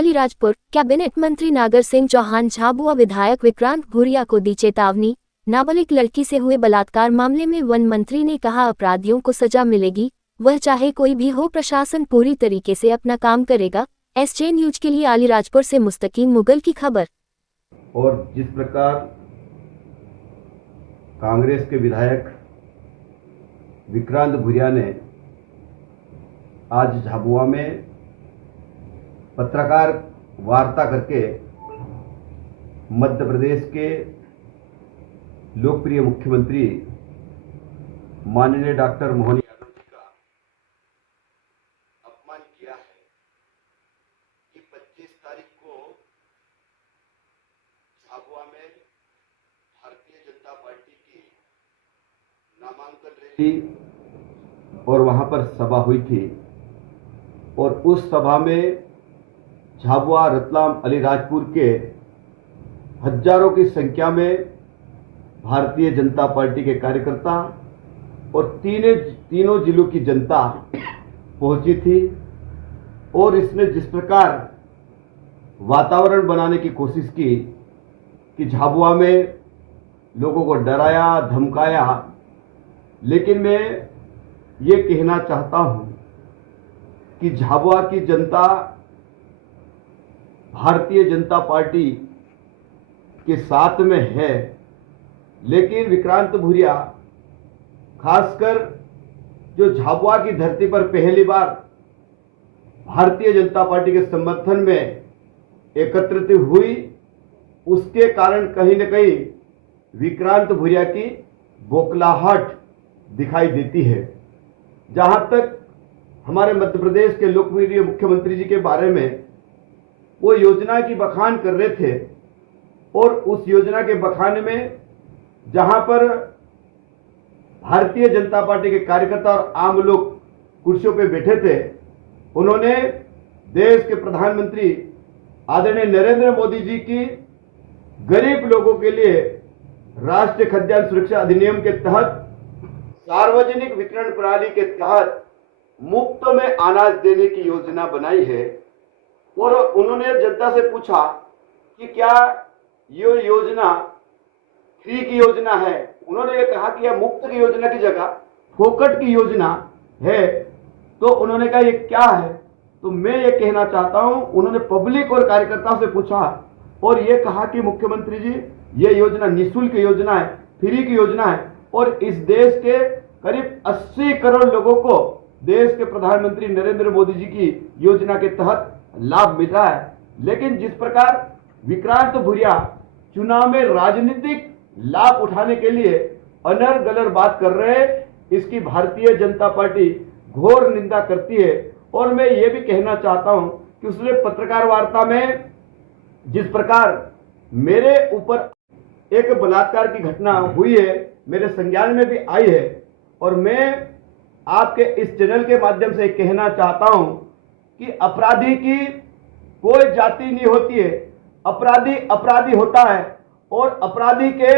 Alirajpur cabinet मंत्री नागर सिंह चौहान झाबुआ विधायक विक्रांत भूरिया को दी चेतावनी। नाबालिग लड़की से हुए बलात्कार मामले में वन मंत्री ने कहा अपराधियों को सजा मिलेगी, वह चाहे कोई भी हो, प्रशासन पूरी तरीके से अपना काम करेगा। एसजे न्यूज के लिए अलीराजपुर से मुस्तकीम मुगल की खबर। और जिस प्रकार कांग्रेस के विधायक विक्रांत भूरिया ने आज झाबुआ में पत्रकार वार्ता करके मध्य प्रदेश के लोकप्रिय मुख्यमंत्री माननीय डॉक्टर मोहन यादव जी का अपमान किया है कि 25 तारीख को झाबुआ में भारतीय जनता पार्टी की नामांकन रैली और वहां पर सभा हुई थी और उस सभा में झाबुआ, रतलाम, अलीराजपुर के हजारों की संख्या में भारतीय जनता पार्टी के कार्यकर्ता और तीनों जिलों की जनता पहुंची थी। और इसने जिस प्रकार वातावरण बनाने की कोशिश की कि झाबुआ में लोगों को डराया, धमकाया, लेकिन मैं ये कहना चाहता हूं कि झाबुआ की जनता भारतीय जनता पार्टी के साथ में है, लेकिन विक्रांत भूरिया खासकर जो झाबुआ की धरती पर पहली बार भारतीय जनता पार्टी के समर्थन में एकत्रित हुई, उसके कारण कहीं न कहीं विक्रांत भूरिया की बौखलाहट दिखाई देती है। जहां तक हमारे मध्य प्रदेश के लोकप्रिय मुख्यमंत्री जी के बारे में वो योजना की बखान कर रहे थे और उस योजना के बखान में जहां पर भारतीय जनता पार्टी के कार्यकर्ता और आम लोग कुर्सियों पे बैठे थे, उन्होंने देश के प्रधानमंत्री आदरणीय नरेंद्र मोदी जी की गरीब लोगों के लिए राष्ट्रीय खाद्यान्न सुरक्षा अधिनियम के तहत सार्वजनिक वितरण प्रणाली के तहत मुफ्त में अनाज देने की योजना बनाई है। और उन्होंने जनता से पूछा कि क्या ये योजना फ्री की योजना है। उन्होंने ये कहा कि यह मुफ्त की योजना की जगह फोकट की योजना है। तो उन्होंने कहा ये क्या है, तो मैं ये कहना चाहता हूं, उन्होंने पब्लिक और कार्यकर्ताओं से पूछा और ये कहा कि मुख्यमंत्री जी ये योजना निःशुल्क योजना है, फ्री की योजना है और इस देश के करीब 80 करोड़ लोगों को देश के प्रधानमंत्री नरेंद्र मोदी जी की योजना के तहत लाभ मिल रहा है। लेकिन जिस प्रकार विक्रांत भूरिया चुनाव में राजनीतिक लाभ उठाने के लिए अनर गलर बात कर रहे हैं, इसकी भारतीय जनता पार्टी घोर निंदा करती है। और मैं ये भी कहना चाहता हूं कि उसने पत्रकार वार्ता में जिस प्रकार मेरे ऊपर एक बलात्कार की घटना हुई है, मेरे संज्ञान में भी आई है और मैं आपके इस चैनल के माध्यम से कहना चाहता हूं कि अपराधी की कोई जाति नहीं होती है, अपराधी अपराधी होता है और अपराधी के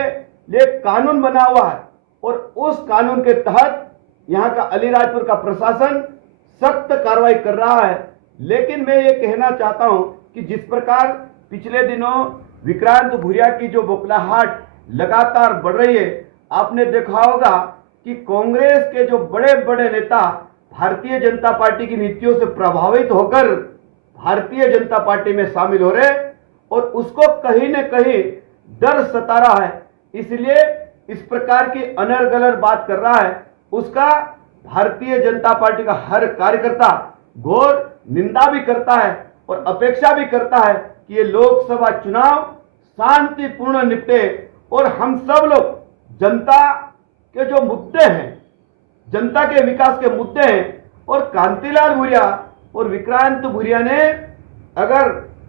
लिए कानून बना हुआ है और उस कानून के तहत यहां का अलीराजपुर का प्रशासन सख्त कार्रवाई कर रहा है। लेकिन मैं ये कहना चाहता हूं कि जिस प्रकार पिछले दिनों विक्रांत भूरिया की जो बौखलाहट लगातार बढ़ रही है, आपने देखा होगा कि कांग्रेस के जो बड़े बड़े नेता भारतीय जनता पार्टी की नीतियों से प्रभावित होकर भारतीय जनता पार्टी में शामिल हो रहे और उसको कहीं न कहीं डर सता रहा है, इसलिए इस प्रकार की अनर गलर बात कर रहा है। उसका भारतीय जनता पार्टी का हर कार्यकर्ता घोर निंदा भी करता है और अपेक्षा भी करता है कि ये लोकसभा चुनाव शांतिपूर्ण निपटे और हम सब लोग जनता के जो मुद्दे हैं, जनता के विकास के मुद्दे हैं। और कांतिलाल भूरिया और विक्रांत भूरिया ने अगर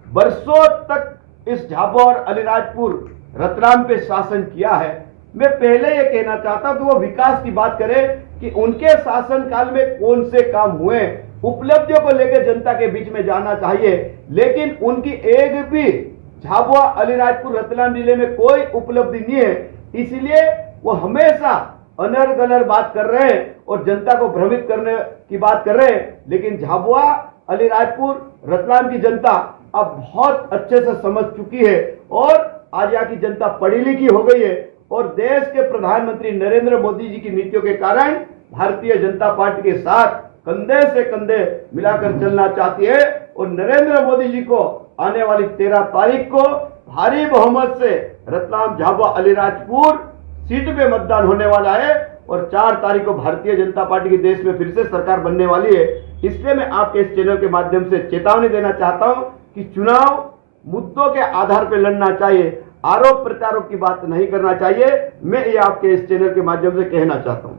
वर्षों तक इस झाबुआ और अलीराजपुर, रतलाम पे शासन किया है, मैं पहले ये कहना चाहता हूं कि वो विकास की बात करें कि उनके शासन काल में कौन से काम हुए, उपलब्धियों को लेकर जनता के बीच में जाना चाहिए। लेकिन उनकी एक भी झाबुआ, अलीराजपुर, रतलाम जिले में कोई उपलब्धि नहीं है, इसलिए वो हमेशा अनर गनर बात कर रहे हैं और जनता को भ्रमित करने की बात कर रहे हैं। लेकिन झाबुआ, अलीराजपुर, रतलाम की जनता अब बहुत अच्छे से समझ चुकी है और आज यहाँ की जनता पढ़ी लिखी हो गई है और देश के प्रधानमंत्री नरेंद्र मोदी जी की नीतियों के कारण भारतीय जनता पार्टी के साथ कंधे से कंधे मिलाकर चलना चाहती है और नरेंद्र मोदी जी को आने वाली 13 तारीख को भारी बहुमत से रतलाम झाबुआ अलीराजपुर सीट पे मतदान होने वाला है और 4 तारीख को भारतीय जनता पार्टी की देश में फिर से सरकार बनने वाली है। इसलिए मैं आपके इस चैनल के माध्यम से चेतावनी देना चाहता हूं कि चुनाव मुद्दों के आधार पर लड़ना चाहिए, आरोप प्रत्यारोप की बात नहीं करना चाहिए। मैं ये आपके इस चैनल के माध्यम से कहना चाहता हूं।